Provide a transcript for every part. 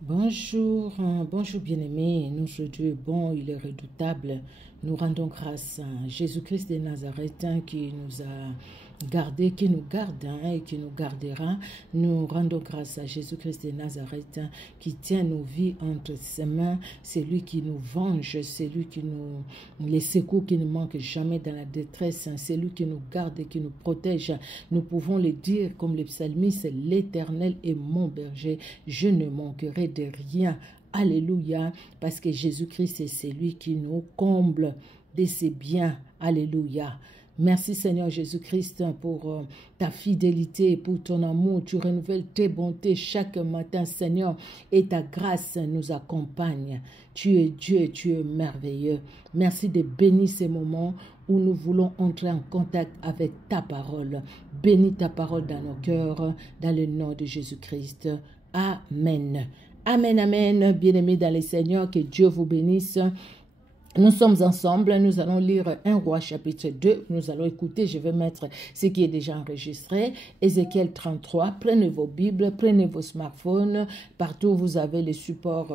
Bonjour, bonjour bien-aimés. Notre Dieu est bon, il est redoutable. Nous rendons grâce à Jésus-Christ de Nazareth qui nous a gardés, qui nous garde et qui nous gardera. Nous rendons grâce à Jésus-Christ de Nazareth qui tient nos vies entre ses mains. C'est lui qui nous venge, c'est lui qui nous les secours qui ne manquent jamais dans la détresse. C'est lui qui nous garde et qui nous protège. Nous pouvons le dire comme les psalmistes, l'Éternel est mon berger, je ne manquerai de rien. Alléluia, parce que Jésus-Christ est celui qui nous comble de ses biens. Alléluia. Merci Seigneur Jésus-Christ pour ta fidélité, pour ton amour. Tu renouvelles tes bontés chaque matin, Seigneur, et ta grâce nous accompagne. Tu es Dieu et tu es merveilleux. Merci de bénir ces moments où nous voulons entrer en contact avec ta parole. Bénis ta parole dans nos cœurs, dans le nom de Jésus-Christ. Amen. Amen, amen. Bien-aimés dans le Seigneur, que Dieu vous bénisse. Nous sommes ensemble, nous allons lire 1 Roi chapitre 2, nous allons écouter, je vais mettre ce qui est déjà enregistré, Ézéchiel 33, prenez vos Bibles, prenez vos smartphones, partout où vous avez les supports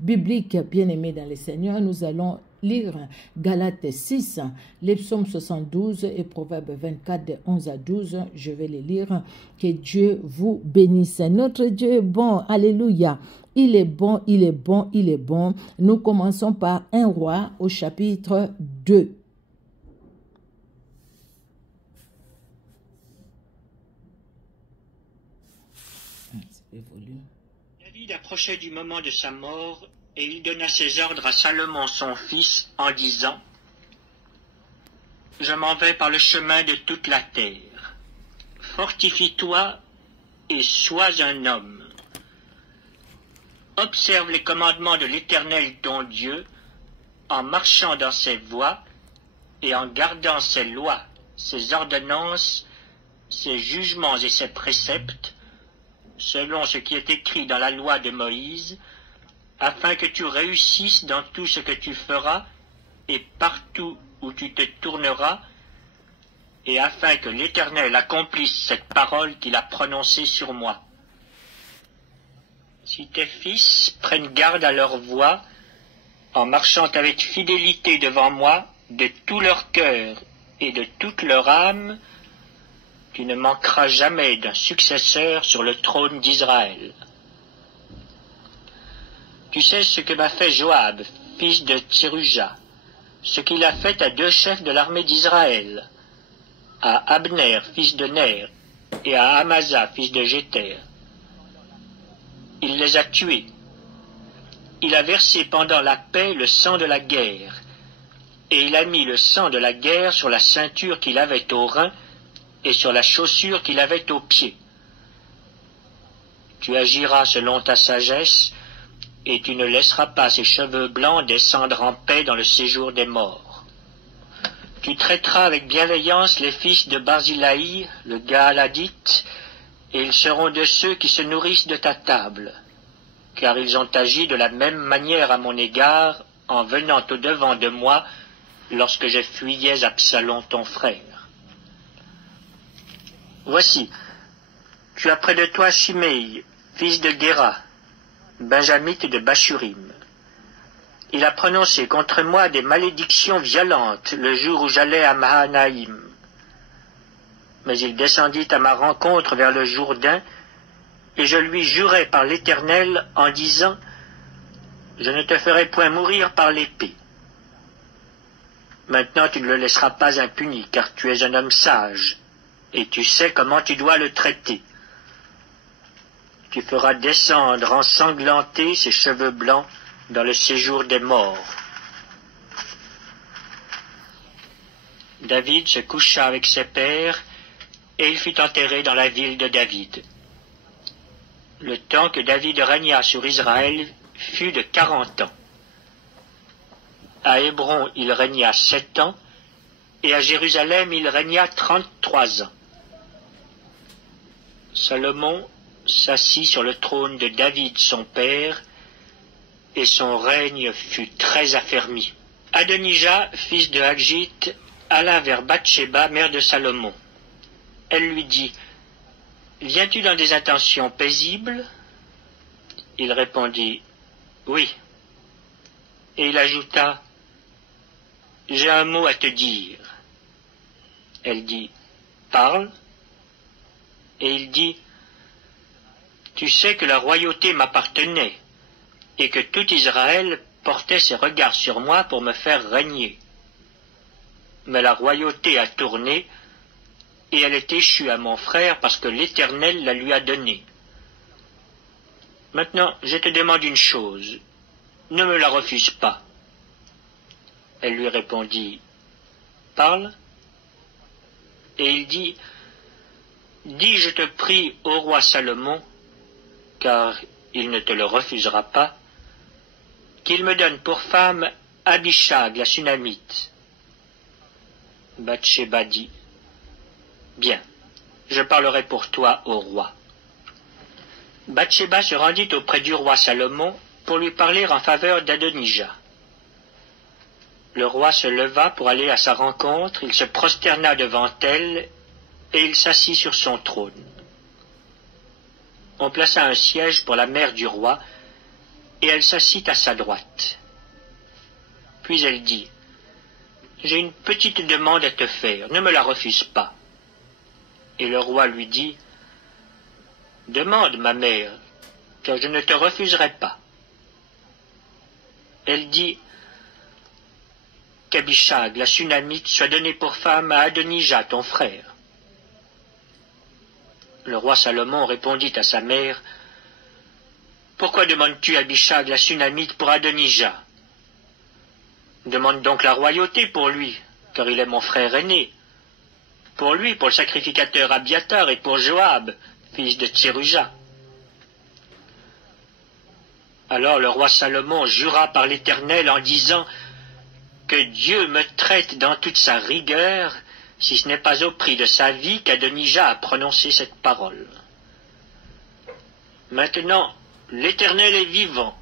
bibliques bien-aimés dans le Seigneur, nous allons lire Galates 6, les psaumes 72 et Proverbes 24 de 11 à 12, je vais les lire, que Dieu vous bénisse. Notre Dieu est bon, alléluia. Il est bon, il est bon, il est bon. Nous commençons par 1 Roi au chapitre 2. David approchait du moment de sa mort et il donna ses ordres à Salomon son fils en disant « Je m'en vais par le chemin de toute la terre. Fortifie-toi et sois un homme. Observe les commandements de l'Éternel ton Dieu, en marchant dans ses voies et en gardant ses lois, ses ordonnances, ses jugements et ses préceptes, selon ce qui est écrit dans la loi de Moïse, afin que tu réussisses dans tout ce que tu feras et partout où tu te tourneras, et afin que l'Éternel accomplisse cette parole qu'il a prononcée sur moi. Si tes fils prennent garde à leur voie, en marchant avec fidélité devant moi, de tout leur cœur et de toute leur âme, tu ne manqueras jamais d'un successeur sur le trône d'Israël. Tu sais ce que m'a fait Joab, fils de Tseruja, ce qu'il a fait à 2 chefs de l'armée d'Israël, à Abner, fils de Ner, et à Amasa, fils de Jéter. Il les a tués. Il a versé pendant la paix le sang de la guerre, et il a mis le sang de la guerre sur la ceinture qu'il avait au rein et sur la chaussure qu'il avait aux pieds. Tu agiras selon ta sagesse, et tu ne laisseras pas ses cheveux blancs descendre en paix dans le séjour des morts. Tu traiteras avec bienveillance les fils de Barzilaï, le Gaaladite, et ils seront de ceux qui se nourrissent de ta table, car ils ont agi de la même manière à mon égard en venant au-devant de moi lorsque je fuyais Absalom ton frère. Voici, tu as près de toi Shimei, fils de Guéra, benjamite de Bachurim. Il a prononcé contre moi des malédictions violentes le jour où j'allais à Mahanaïm. Mais il descendit à ma rencontre vers le Jourdain, et je lui jurai par l'Éternel en disant « Je ne te ferai point mourir par l'épée. » Maintenant tu ne le laisseras pas impuni, car tu es un homme sage, et tu sais comment tu dois le traiter. Tu feras descendre ensanglantés ses cheveux blancs dans le séjour des morts. David se coucha avec ses pères, et il fut enterré dans la ville de David. Le temps que David régna sur Israël fut de 40 ans. À Hébron, il régna 7 ans, et à Jérusalem, il régna 33 ans. Salomon s'assit sur le trône de David son père, et son règne fut très affermi. Adonijah, fils de Haggit, alla vers Bathsheba, mère de Salomon. Elle lui dit « Viens-tu dans des intentions paisibles » Il répondit, oui. Et il ajouta, j'ai un mot à te dire. Elle dit, parle. Et il dit, tu sais que la royauté m'appartenait, et que tout Israël portait ses regards sur moi pour me faire régner. Mais la royauté a tourné, et elle est échue à mon frère parce que l'Éternel la lui a donnée. Maintenant, je te demande une chose, ne me la refuse pas. Elle lui répondit, parle. Et il dit, dis, je te prie, au roi Salomon, car il ne te le refusera pas, qu'il me donne pour femme Abishag, la Sunamite. Bathsheba dit, bien, je parlerai pour toi au roi. Bathsheba se rendit auprès du roi Salomon pour lui parler en faveur d'Adonijah. Le roi se leva pour aller à sa rencontre, il se prosterna devant elle, et il s'assit sur son trône. On plaça un siège pour la mère du roi, et elle s'assit à sa droite. Puis elle dit, « J'ai une petite demande à te faire, ne me la refuse pas. » Et le roi lui dit, « Demande, ma mère, car je ne te refuserai pas. » Elle dit, « Qu'Abishag, la Sunamite, soit donnée pour femme à Adonijah, ton frère. » Le roi Salomon répondit à sa mère, « Pourquoi demandes-tu Abishag, la Sunamite, pour Adonijah? Demande donc la royauté pour lui, car il est mon frère aîné. Pour lui, pour le sacrificateur Abiatar, et pour Joab, fils de Tseruja. » Alors le roi Salomon jura par l'Éternel en disant, « Que Dieu me traite dans toute sa rigueur, si ce n'est pas au prix de sa vie qu'Adonijah a prononcé cette parole. Maintenant, l'Éternel est vivant,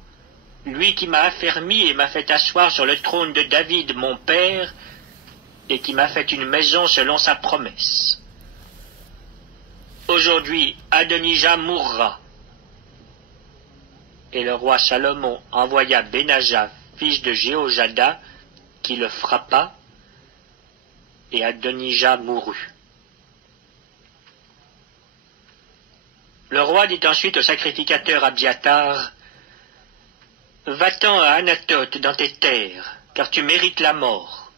lui qui m'a affermi et m'a fait asseoir sur le trône de David, mon père, et qui m'a fait une maison selon sa promesse. Aujourd'hui, Adonijah mourra. » Et le roi Salomon envoya Benaja, fils de Jéhojada, qui le frappa, et Adonijah mourut. Le roi dit ensuite au sacrificateur Abiatar, « Va-t'en à Anathoth dans tes terres, car tu mérites la mort.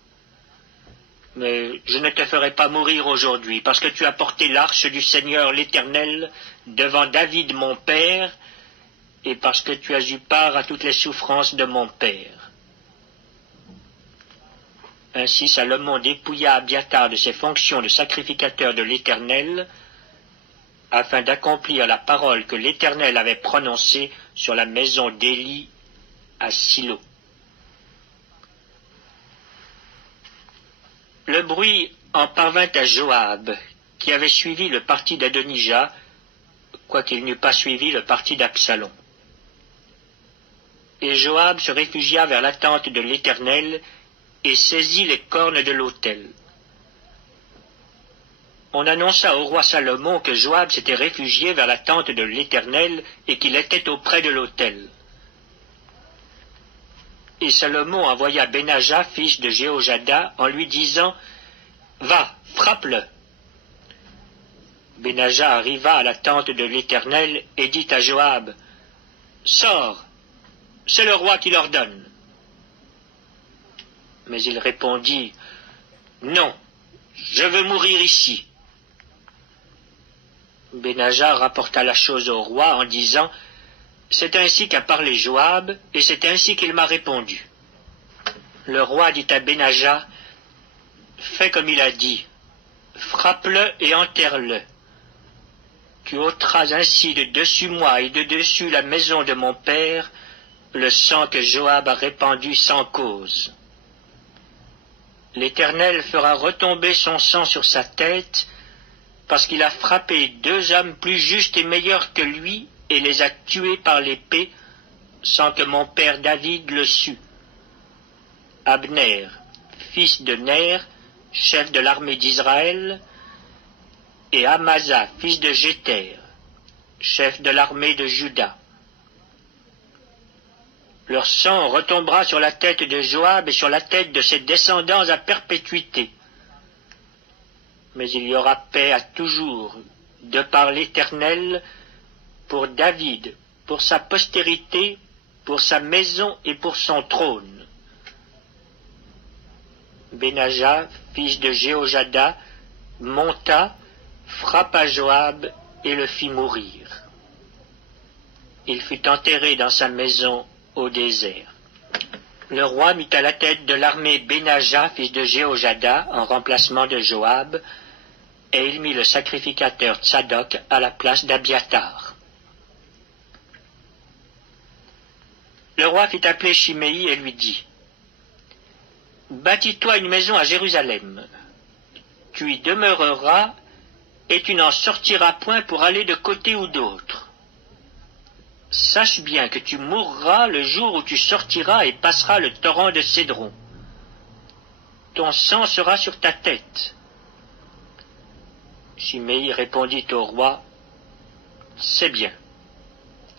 Mais je ne te ferai pas mourir aujourd'hui, parce que tu as porté l'arche du Seigneur l'Éternel devant David mon père, et parce que tu as eu part à toutes les souffrances de mon père. » Ainsi Salomon dépouilla Abiatar de ses fonctions de sacrificateur de l'Éternel, afin d'accomplir la parole que l'Éternel avait prononcée sur la maison d'Élie à Silo. Le bruit en parvint à Joab, qui avait suivi le parti d'Adonijah, quoiqu'il n'eût pas suivi le parti d'Absalom. Et Joab se réfugia vers la tente de l'Éternel et saisit les cornes de l'autel. On annonça au roi Salomon que Joab s'était réfugié vers la tente de l'Éternel et qu'il était auprès de l'autel. Et Salomon envoya Benaja, fils de Jéhojada, en lui disant, « Va, frappe-le. » Benaja arriva à la tente de l'Éternel et dit à Joab, « Sors, c'est le roi qui l'ordonne. » Mais il répondit, « Non, je veux mourir ici. » Benaja rapporta la chose au roi en disant, « C'est ainsi qu'a parlé Joab, et c'est ainsi qu'il m'a répondu. » Le roi dit à Benaja, « Fais comme il a dit, frappe-le et enterre-le. Tu ôteras ainsi de dessus moi et de dessus la maison de mon père le sang que Joab a répandu sans cause. L'Éternel fera retomber son sang sur sa tête, parce qu'il a frappé 2 hommes plus justes et meilleurs que lui, et les a tués par l'épée, sans que mon père David le sût. Abner, fils de Ner, chef de l'armée d'Israël, et Amasa, fils de Jéter, chef de l'armée de Juda. Leur sang retombera sur la tête de Joab et sur la tête de ses descendants à perpétuité. Mais il y aura paix à toujours, de par l'Éternel, pour David, pour sa postérité, pour sa maison et pour son trône. Benaja, fils de Jéhojada, monta, frappa Joab et le fit mourir. Il fut enterré dans sa maison au désert. Le roi mit à la tête de l'armée Benaja, fils de Jéhojada, en remplacement de Joab, et il mit le sacrificateur Tsadok à la place d'Abiatar. Le roi fit appeler Chiméi et lui dit, « Bâtis-toi une maison à Jérusalem. Tu y demeureras, et tu n'en sortiras point pour aller de côté ou d'autre. Sache bien que tu mourras le jour où tu sortiras et passeras le torrent de Cédron. Ton sang sera sur ta tête. » Chiméi répondit au roi, « C'est bien.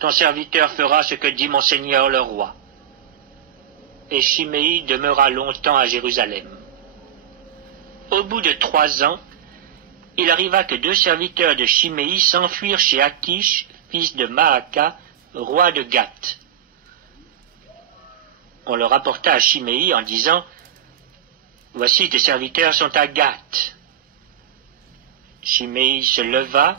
Ton serviteur fera ce que dit mon seigneur le roi. » Et Chiméi demeura longtemps à Jérusalem. Au bout de 3 ans, il arriva que 2 serviteurs de Chiméi s'enfuirent chez Akish, fils de Maaka, roi de Gath. On le rapporta à Chiméi en disant, « Voici tes serviteurs sont à Gath. » Chiméi se leva,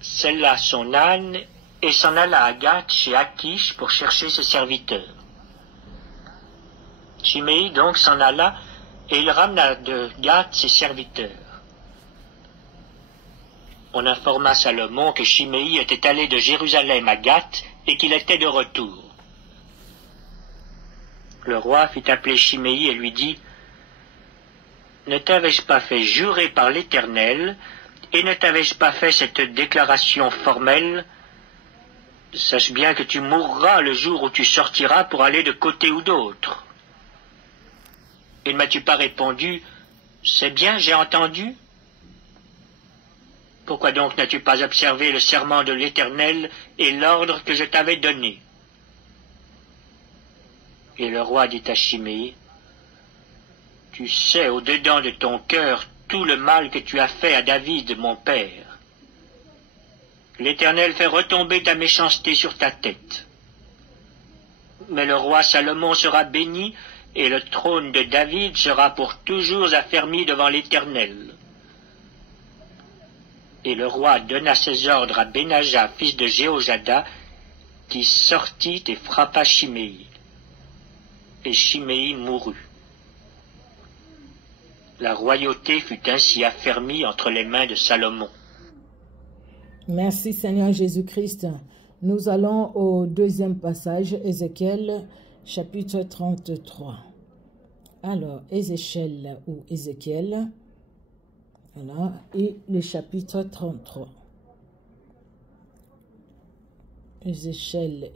sella son âne et s'en alla à Gath chez Akish pour chercher ses serviteurs. Chiméi donc s'en alla et il ramena de Gath ses serviteurs. On informa Salomon que Chiméi était allé de Jérusalem à Gath et qu'il était de retour. Le roi fit appeler Chiméi et lui dit, « Ne t'avais-je pas fait jurer par l'Éternel, et ne t'avais-je pas fait cette déclaration formelle? Sache bien que tu mourras le jour où tu sortiras pour aller de côté ou d'autre. » Et ne m'as-tu pas répondu, « C'est bien, j'ai entendu ?» Pourquoi donc n'as-tu pas observé le serment de l'Éternel et l'ordre que je t'avais donné? Et le roi dit à Chiméi, « Tu sais au-dedans de ton cœur tout le mal que tu as fait à David, mon père. L'Éternel fait retomber ta méchanceté sur ta tête. Mais le roi Salomon sera béni, et le trône de David sera pour toujours affermi devant l'Éternel. » Et le roi donna ses ordres à Benaja, fils de Jéhojada, qui sortit et frappa Chiméi. Et Chiméi mourut. La royauté fut ainsi affermie entre les mains de Salomon. Merci Seigneur Jésus-Christ. Nous allons au deuxième passage, Ézéchiel, chapitre 33. Alors, Ézéchiel ou Ézéchiel, voilà, et le chapitre 33. Ézéchiel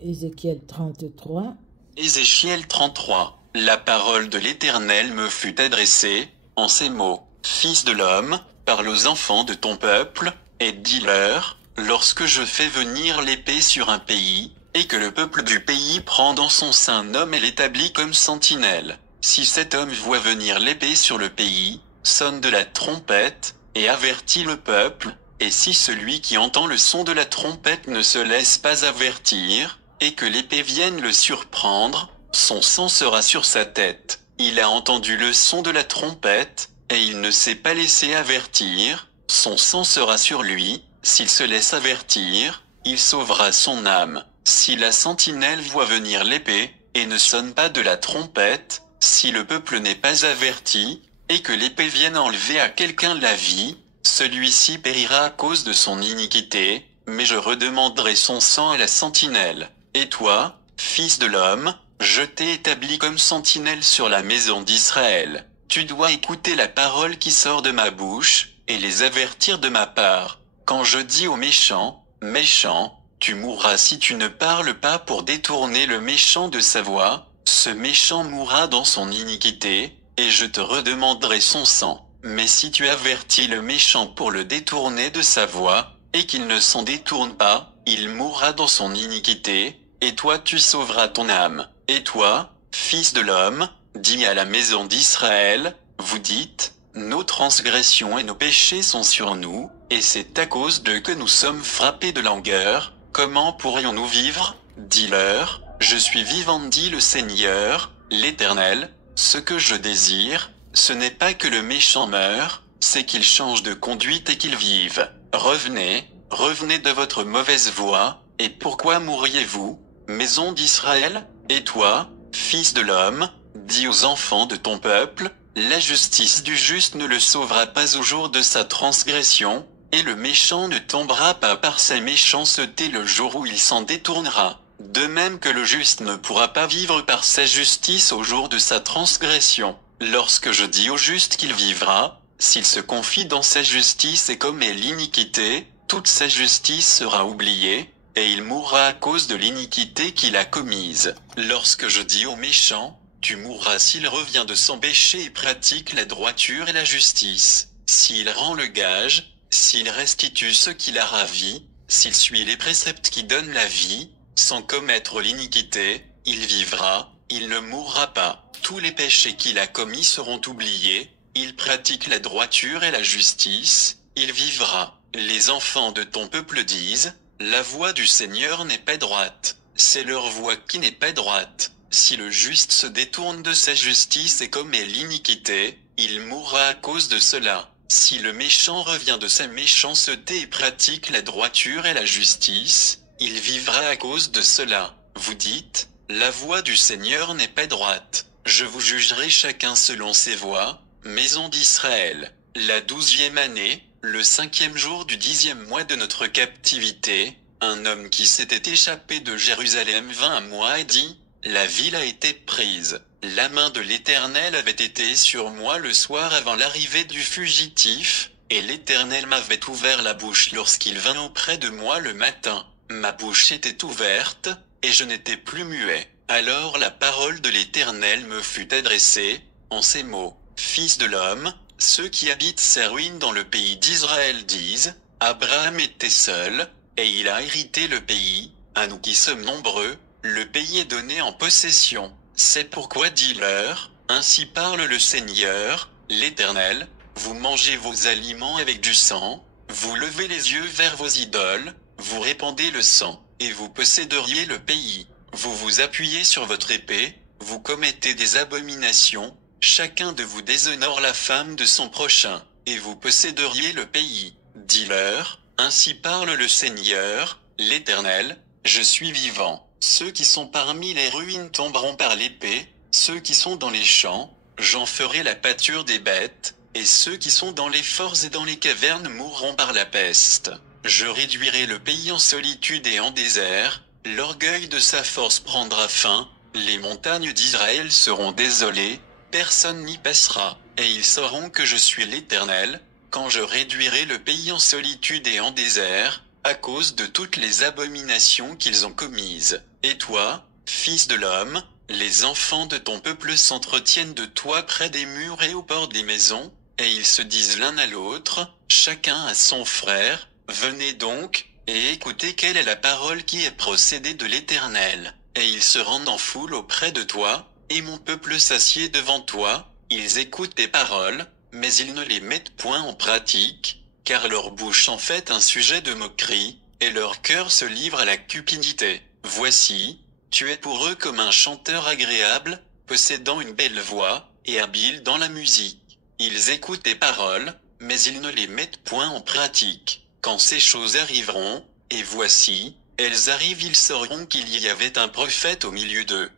33. Ézéchiel 33. La parole de l'Éternel me fut adressée, en ces mots. Fils de l'homme, parle aux enfants de ton peuple, et dis-leur, lorsque je fais venir l'épée sur un pays, et que le peuple du pays prend dans son sein un homme et l'établit comme sentinelle, si cet homme voit venir l'épée sur le pays, sonne de la trompette, et avertit le peuple, et si celui qui entend le son de la trompette ne se laisse pas avertir, et que l'épée vienne le surprendre, son sang sera sur sa tête. Il a entendu le son de la trompette, et il ne s'est pas laissé avertir, son sang sera sur lui. S'il se laisse avertir, il sauvera son âme. Si la sentinelle voit venir l'épée, et ne sonne pas de la trompette, si le peuple n'est pas averti, et que l'épée vienne enlever à quelqu'un la vie, celui-ci périra à cause de son iniquité, mais je redemanderai son sang à la sentinelle. Et toi, fils de l'homme, je t'ai établi comme sentinelle sur la maison d'Israël. Tu dois écouter la parole qui sort de ma bouche, et les avertir de ma part. Quand je dis au méchant, méchant, tu mourras si tu ne parles pas pour détourner le méchant de sa voie, ce méchant mourra dans son iniquité, et je te redemanderai son sang. Mais si tu avertis le méchant pour le détourner de sa voie, et qu'il ne s'en détourne pas, il mourra dans son iniquité, et toi tu sauveras ton âme. Et toi, fils de l'homme, dis à la maison d'Israël, vous dites, nos transgressions et nos péchés sont sur nous, et c'est à cause d'eux que nous sommes frappés de langueur. Comment pourrions-nous vivre? Dis-leur, je suis vivant, dit le Seigneur, l'Éternel. Ce que je désire, ce n'est pas que le méchant meure, c'est qu'il change de conduite et qu'il vive. Revenez, revenez de votre mauvaise voie, et pourquoi mourriez-vous, maison d'Israël? Et toi, fils de l'homme, dis aux enfants de ton peuple, la justice du juste ne le sauvera pas au jour de sa transgression, et le méchant ne tombera pas par sa méchanceté le jour où il s'en détournera. De même que le juste ne pourra pas vivre par sa justice au jour de sa transgression. Lorsque je dis au juste qu'il vivra, s'il se confie dans sa justice et commet l'iniquité, toute sa justice sera oubliée, et il mourra à cause de l'iniquité qu'il a commise. Lorsque je dis au méchant, tu mourras s'il revient de son péché et pratique la droiture et la justice, s'il rend le gage, s'il restitue ce qu'il a ravi, s'il suit les préceptes qui donnent la vie, sans commettre l'iniquité, il vivra, il ne mourra pas. Tous les péchés qu'il a commis seront oubliés, il pratique la droiture et la justice, il vivra. Les enfants de ton peuple disent, la voie du Seigneur n'est pas droite, c'est leur voie qui n'est pas droite. Si le juste se détourne de sa justice et commet l'iniquité, il mourra à cause de cela. Si le méchant revient de sa méchanceté et pratique la droiture et la justice, il vivra à cause de cela. Vous dites, la voie du Seigneur n'est pas droite. Je vous jugerai chacun selon ses voies, maison d'Israël. La 12e année, le 5e jour du 10e mois de notre captivité, un homme qui s'était échappé de Jérusalem vint à moi et dit, la ville a été prise. La main de l'Éternel avait été sur moi le soir avant l'arrivée du fugitif, et l'Éternel m'avait ouvert la bouche lorsqu'il vint auprès de moi le matin. Ma bouche était ouverte, et je n'étais plus muet. Alors la parole de l'Éternel me fut adressée, en ces mots. Fils de l'homme, ceux qui habitent ces ruines dans le pays d'Israël disent, Abraham était seul, et il a hérité le pays, à nous qui sommes nombreux, le pays est donné en possession. C'est pourquoi dis-leur, ainsi parle le Seigneur, l'Éternel, vous mangez vos aliments avec du sang, vous levez les yeux vers vos idoles, vous répandez le sang, et vous posséderiez le pays. Vous vous appuyez sur votre épée, vous commettez des abominations, chacun de vous déshonore la femme de son prochain, et vous posséderiez le pays. Dis-leur, ainsi parle le Seigneur, l'Éternel, je suis vivant. Ceux qui sont parmi les ruines tomberont par l'épée, ceux qui sont dans les champs, j'en ferai la pâture des bêtes, et ceux qui sont dans les forts et dans les cavernes mourront par la peste. Je réduirai le pays en solitude et en désert, l'orgueil de sa force prendra fin, les montagnes d'Israël seront désolées, personne n'y passera, et ils sauront que je suis l'Éternel, quand je réduirai le pays en solitude et en désert, à cause de toutes les abominations qu'ils ont commises. Et toi, fils de l'homme, les enfants de ton peuple s'entretiennent de toi près des murs et aux portes des maisons, et ils se disent l'un à l'autre, chacun à son frère, venez donc, et écoutez quelle est la parole qui est procédée de l'Éternel. Et ils se rendent en foule auprès de toi, et mon peuple s'assied devant toi, ils écoutent tes paroles, mais ils ne les mettent point en pratique, car leur bouche en fait un sujet de moquerie, et leur cœur se livre à la cupidité. Voici, tu es pour eux comme un chanteur agréable, possédant une belle voix, et habile dans la musique. Ils écoutent tes paroles, mais ils ne les mettent point en pratique. Quand ces choses arriveront, et voici, elles arrivent, ils sauront qu'il y avait un prophète au milieu d'eux.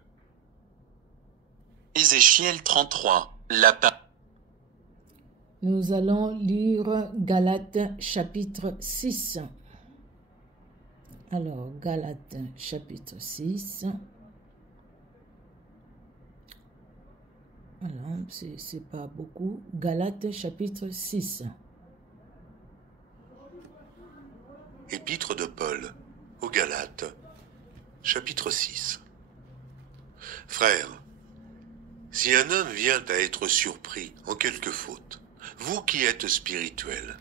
Ézéchiel 33, Nous allons lire Galates chapitre 6. Alors, Galates chapitre 6. Voilà, c'est pas beaucoup. Galates chapitre 6. Épître de Paul aux Galates, chapitre 6. Frères, si un homme vient à être surpris en quelque faute, vous qui êtes spirituels,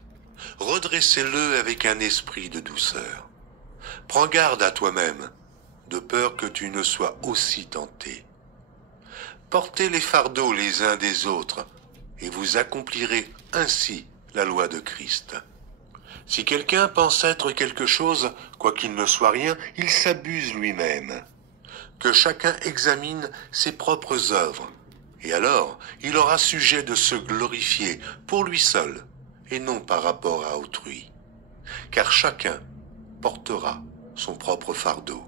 redressez-le avec un esprit de douceur. Prends garde à toi-même, de peur que tu ne sois aussi tenté. Portez les fardeaux les uns des autres, et vous accomplirez ainsi la loi de Christ. Si quelqu'un pense être quelque chose, quoiqu'il ne soit rien, il s'abuse lui-même. Que chacun examine ses propres œuvres, et alors il aura sujet de se glorifier pour lui seul, et non par rapport à autrui. Car chacun portera son propre fardeau.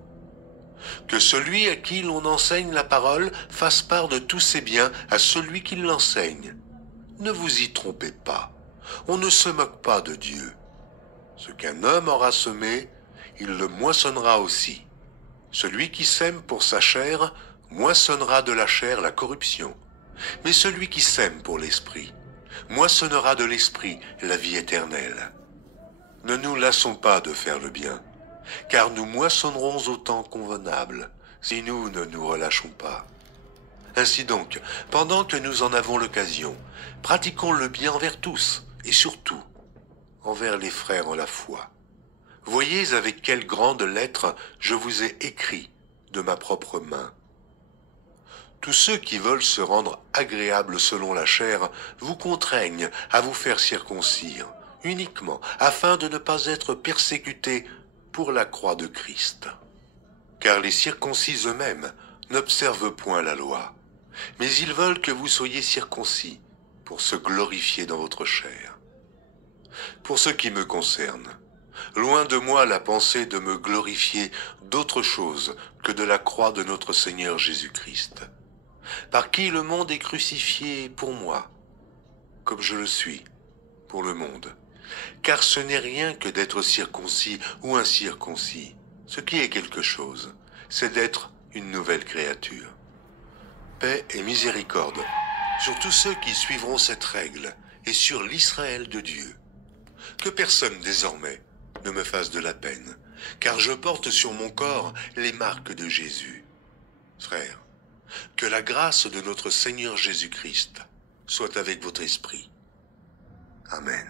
Que celui à qui l'on enseigne la parole fasse part de tous ses biens à celui qui l'enseigne. Ne vous y trompez pas, on ne se moque pas de Dieu. Ce qu'un homme aura semé, il le moissonnera aussi. Celui qui sème pour sa chair, moissonnera de la chair la corruption. Mais celui qui sème pour l'esprit, moissonnera de l'esprit la vie éternelle. Ne nous lassons pas de faire le bien, car nous moissonnerons au temps convenable, si nous ne nous relâchons pas. Ainsi donc, pendant que nous en avons l'occasion, pratiquons le bien envers tous, et surtout, envers les frères en la foi. Voyez avec quelle grande lettre je vous ai écrit de ma propre main. Tous ceux qui veulent se rendre agréables selon la chair vous contraignent à vous faire circoncire, uniquement afin de ne pas être persécutés pour la croix de Christ. Car les circoncis eux-mêmes n'observent point la loi, mais ils veulent que vous soyez circoncis pour se glorifier dans votre chair. Pour ce qui me concerne, loin de moi la pensée de me glorifier d'autre chose que de la croix de notre Seigneur Jésus-Christ, par qui le monde est crucifié pour moi, comme je le suis pour le monde. Car ce n'est rien que d'être circoncis ou incirconcis. Ce qui est quelque chose, c'est d'être une nouvelle créature. Paix et miséricorde sur tous ceux qui suivront cette règle et sur l'Israël de Dieu. Que personne désormais ne me fasse de la peine, car je porte sur mon corps les marques de Jésus. Frères, que la grâce de notre Seigneur Jésus-Christ soit avec votre esprit. Amen.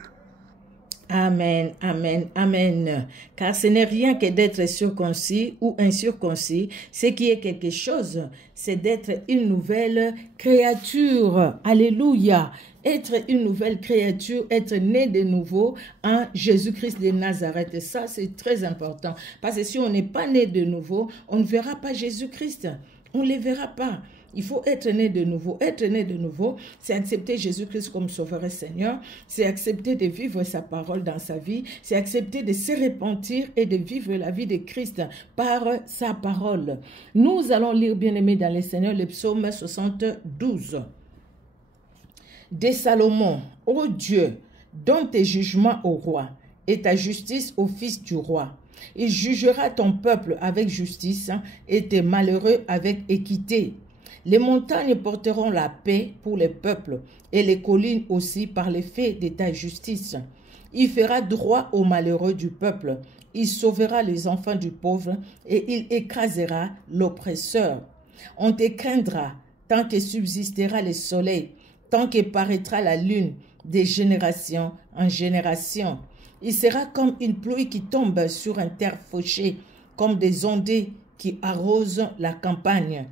Amen, amen, amen. Car ce n'est rien que d'être circoncis ou incirconcis. Ce qui est quelque chose, c'est d'être une nouvelle créature. Alléluia. Être une nouvelle créature, être né de nouveau en Jésus-Christ de Nazareth. Et ça, c'est très important. Parce que si on n'est pas né de nouveau, on ne verra pas Jésus-Christ. On ne le verra pas. Il faut être né de nouveau. Être né de nouveau, c'est accepter Jésus-Christ comme Sauveur et Seigneur. C'est accepter de vivre sa parole dans sa vie. C'est accepter de se repentir et de vivre la vie de Christ par sa parole. Nous allons lire, bien-aimés dans le Seigneur, le psaume 72. De Salomon, ô Dieu, donne tes jugements au roi et ta justice au fils du roi. Il jugera ton peuple avec justice et tes malheureux avec équité. Les montagnes porteront la paix pour les peuples et les collines aussi par l'effet de ta justice. Il fera droit aux malheureux du peuple. Il sauvera les enfants du pauvre et il écrasera l'oppresseur. On te craindra tant que subsistera le soleil, tant que paraîtra la lune de génération en génération. Il sera comme une pluie qui tombe sur un terre fauchée, comme des ondées qui arrosent la campagne.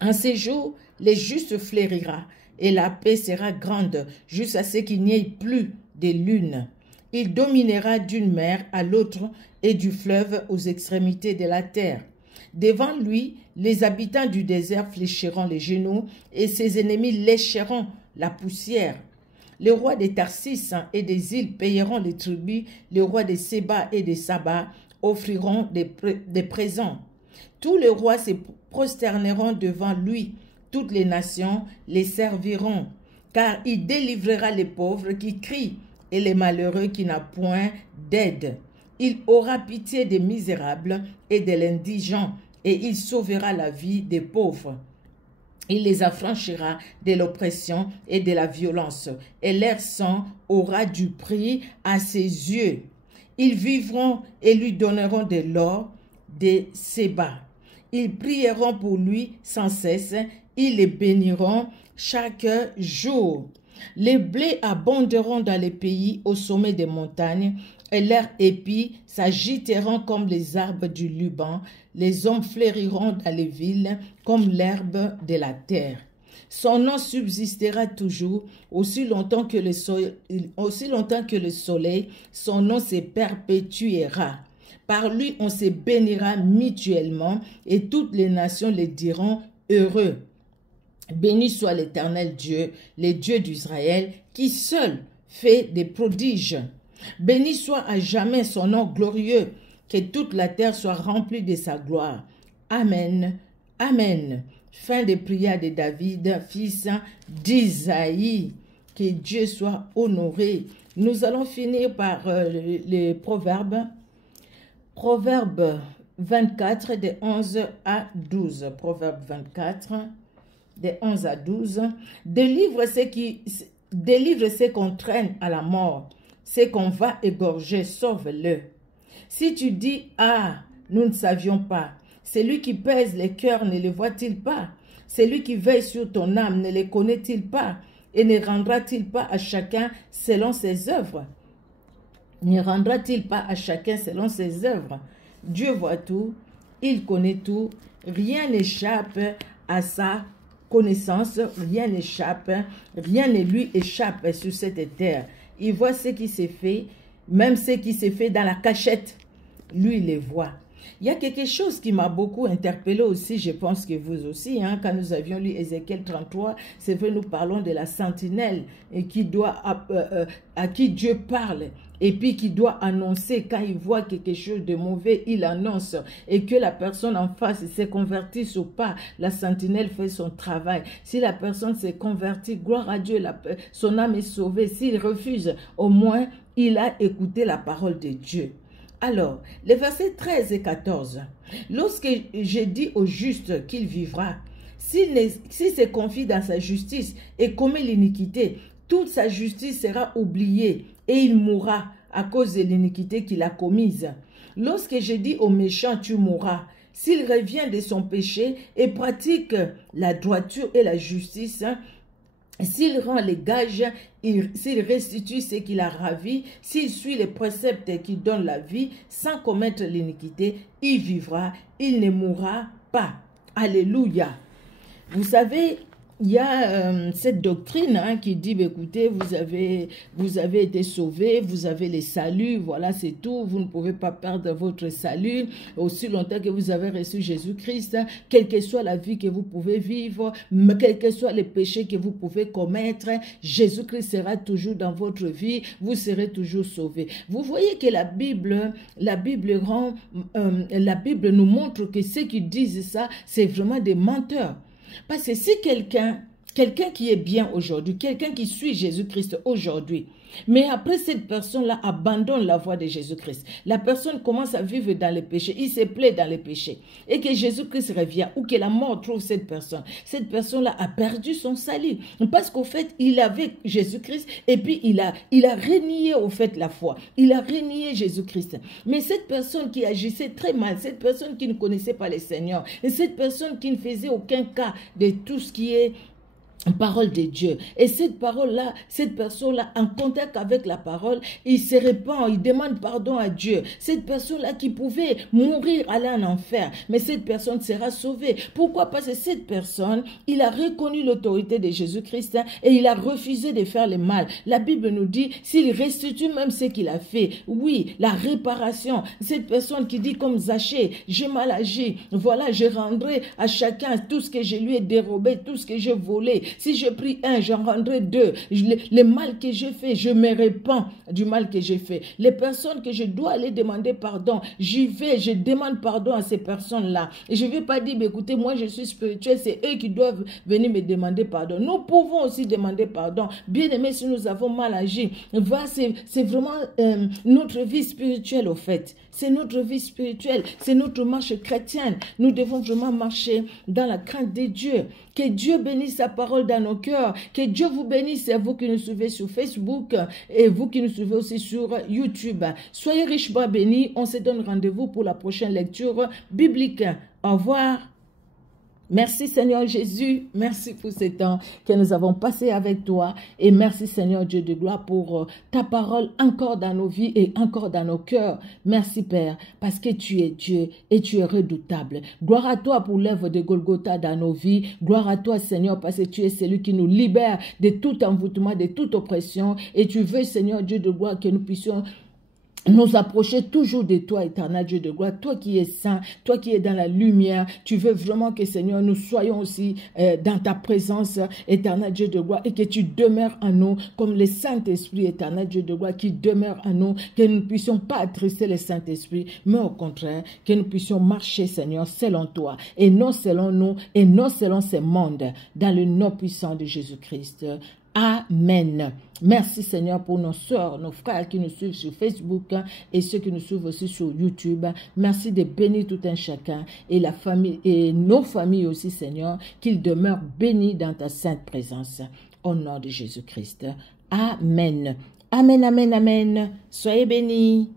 En ces jours, les justes fleurira et la paix sera grande jusqu'à ce qu'il n'y ait plus de lune. Il dominera d'une mer à l'autre et du fleuve aux extrémités de la terre. Devant lui, les habitants du désert fléchiront les genoux et ses ennemis lécheront la poussière. Les rois des Tarsis et des îles payeront les tribus, les rois de Séba et de Saba offriront des présents. Tous les rois se prosterneront devant lui, toutes les nations les serviront, car il délivrera les pauvres qui crient et les malheureux qui n'ont point d'aide. Il aura pitié des misérables et de l'indigent, et il sauvera la vie des pauvres. Il les affranchira de l'oppression et de la violence, et leur sang aura du prix à ses yeux. Ils vivront et lui donneront de l'or de Séba. Ils prieront pour lui sans cesse, ils les béniront chaque jour. Les blés abonderont dans les pays au sommet des montagnes, et leurs épis s'agiteront comme les arbres du Liban. Les hommes fleuriront dans les villes comme l'herbe de la terre. Son nom subsistera toujours aussi longtemps que le soleil, son nom se perpétuera. Par lui, on se bénira mutuellement et toutes les nations le diront heureux. Béni soit l'Éternel Dieu, le Dieu d'Israël, qui seul fait des prodiges. Béni soit à jamais son nom glorieux, que toute la terre soit remplie de sa gloire. Amen. Amen. Fin des prières de David, fils d'Isaïe. Que Dieu soit honoré. Nous allons finir par les proverbes. Proverbe 24, de 11 à 12. Proverbe 24, de 11 à 12. Délivre ceux qu'on traîne à la mort, ceux qu'on va égorger, sauve-le. Si tu dis, ah, nous ne savions pas, celui qui pèse les cœurs ne les voit-il pas? Celui qui veille sur ton âme ne les connaît-il pas? Et ne rendra-t-il pas à chacun selon ses œuvres? Ne rendra-t-il pas à chacun selon ses œuvres? Dieu voit tout, il connaît tout, rien n'échappe à sa connaissance, rien n'échappe, rien ne lui échappe sur cette terre. Il voit ce qui s'est fait, même ce qui s'est fait dans la cachette, lui il les voit. Il y a quelque chose qui m'a beaucoup interpellé aussi, je pense que vous aussi, hein, quand nous avions lu Ézéchiel 33, c'est vrai, nous parlons de la sentinelle et qui doit, à qui Dieu parle et puis qui doit annoncer quand il voit quelque chose de mauvais, il annonce et que la personne en face s'est convertie ou pas, la sentinelle fait son travail. Si la personne s'est convertie, gloire à Dieu, son âme est sauvée. S'il refuse, au moins il a écouté la parole de Dieu. Alors, les versets 13 et 14, lorsque j'ai dit au juste qu'il vivra, s'il se confie dans sa justice et commet l'iniquité, toute sa justice sera oubliée et il mourra à cause de l'iniquité qu'il a commise. Lorsque j'ai dit au méchant, tu mourras, s'il revient de son péché et pratique la droiture et la justice, s'il rend les gages, s'il restitue ce qu'il a ravi, s'il suit les préceptes qui donnent la vie, sans commettre l'iniquité, il vivra, il ne mourra pas. Alléluia. Vous savez, il y a cette doctrine qui dit, écoutez, vous avez été sauvés, vous avez le salut, voilà c'est tout, vous ne pouvez pas perdre votre salut aussi longtemps que vous avez reçu Jésus-Christ, quelle que soit la vie que vous pouvez vivre, quels que soient les péchés que vous pouvez commettre, Jésus-Christ sera toujours dans votre vie, vous serez toujours sauvés. Vous voyez que la Bible nous montre que ceux qui disent ça, c'est vraiment des menteurs. Parce que si quelqu'un qui est bien aujourd'hui, quelqu'un qui suit Jésus-Christ aujourd'hui, mais après cette personne-là abandonne la voie de Jésus-Christ, la personne commence à vivre dans les péchés, il se plaît dans les péchés, et que Jésus-Christ revient, ou que la mort trouve cette personne-là a perdu son salut, parce qu'au fait, il avait Jésus-Christ, et puis il a renié au fait la foi, il a renié Jésus-Christ. Mais cette personne qui agissait très mal, cette personne qui ne connaissait pas le Seigneur, et cette personne qui ne faisait aucun cas de tout ce qui est parole de Dieu. Et cette parole-là, cette personne-là, en contact avec la parole, il se répand, il demande pardon à Dieu. Cette personne-là qui pouvait mourir, aller en enfer, mais cette personne sera sauvée. Pourquoi? Parce que cette personne, il a reconnu l'autorité de Jésus-Christ et il a refusé de faire le mal. La Bible nous dit, s'il restitue même ce qu'il a fait, oui, la réparation. Cette personne qui dit comme Zachée, j'ai mal agi, voilà, je rendrai à chacun tout ce que je lui ai dérobé, tout ce que j'ai volé. Si je prie un, j'en rendrai deux. Le mal que j'ai fait, je me répands du mal que j'ai fait. Les personnes que je dois aller demander pardon, j'y vais, je demande pardon à ces personnes-là. Et je ne vais pas dire, écoutez, moi je suis spirituel, c'est eux qui doivent venir me demander pardon. Nous pouvons aussi demander pardon. Bien aimé, si nous avons mal agi, c'est vraiment notre vie spirituelle au fait. C'est notre vie spirituelle, c'est notre marche chrétienne. Nous devons vraiment marcher dans la crainte de Dieu. Que Dieu bénisse sa parole dans nos cœurs. Que Dieu vous bénisse, et vous qui nous suivez sur Facebook et vous qui nous suivez aussi sur YouTube. Soyez richement bénis. On se donne rendez-vous pour la prochaine lecture biblique. Au revoir. Merci Seigneur Jésus, merci pour ce temps que nous avons passé avec toi et merci Seigneur Dieu de gloire pour ta parole encore dans nos vies et encore dans nos cœurs. Merci Père parce que tu es Dieu et tu es redoutable. Gloire à toi pour l'œuvre de Golgotha dans nos vies. Gloire à toi Seigneur parce que tu es celui qui nous libère de tout envoûtement, de toute oppression et tu veux Seigneur Dieu de gloire que nous puissions nous approcher toujours de toi, éternel Dieu de gloire, toi qui es saint, toi qui es dans la lumière, tu veux vraiment que Seigneur, nous soyons aussi dans ta présence, éternel Dieu de gloire, et que tu demeures en nous, comme le Saint-Esprit, éternel Dieu de gloire, qui demeure en nous, que nous ne puissions pas attrister le Saint-Esprit, mais au contraire, que nous puissions marcher, Seigneur, selon toi, et non selon nous, et non selon ce monde, dans le nom puissant de Jésus-Christ. Amen. Merci Seigneur pour nos sœurs, nos frères qui nous suivent sur Facebook et ceux qui nous suivent aussi sur YouTube. Merci de bénir tout un chacun et la famille et nos familles aussi Seigneur, qu'ils demeurent bénis dans ta sainte présence. Au nom de Jésus-Christ. Amen. Amen, amen, amen. Soyez bénis.